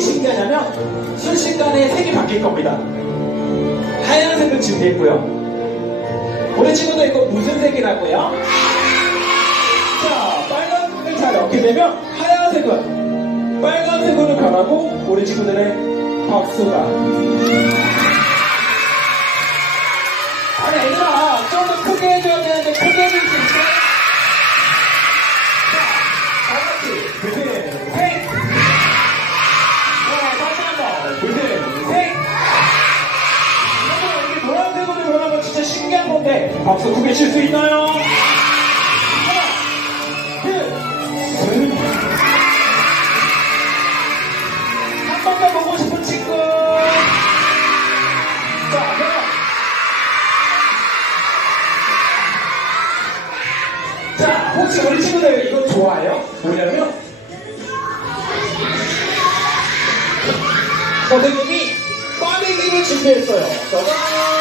신기하냐면 순식간에 색이 바뀔 겁니다. 하얀색을 준비했고요. 우리 친구들 이거 무슨 색이라고요? 자, 빨간색을 잘 넣게 되면 하얀색은 빨간색으로 변하고 우리 친구들의 박수가 신기한 건데 박수 크게 칠 수 있나요? 하나 둘한번 더 보고 싶은 친구. 자 그럼. 자 혹시 우리 친구들 이거 좋아해요? 뭐냐면 선생님이 빠르기를 준비했어요. 짜잔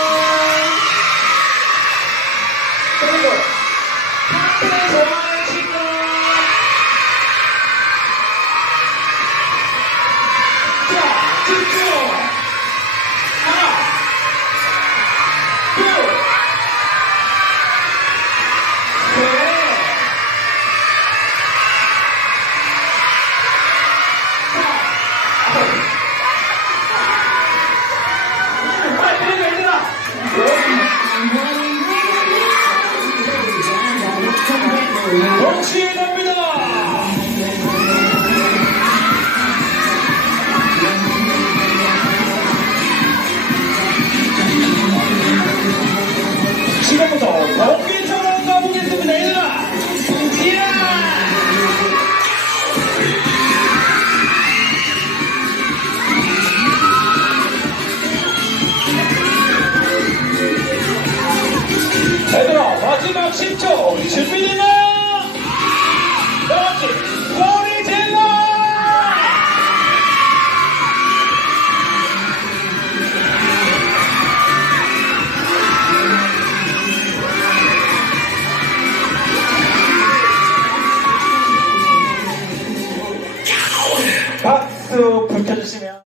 동시에 acontecimento.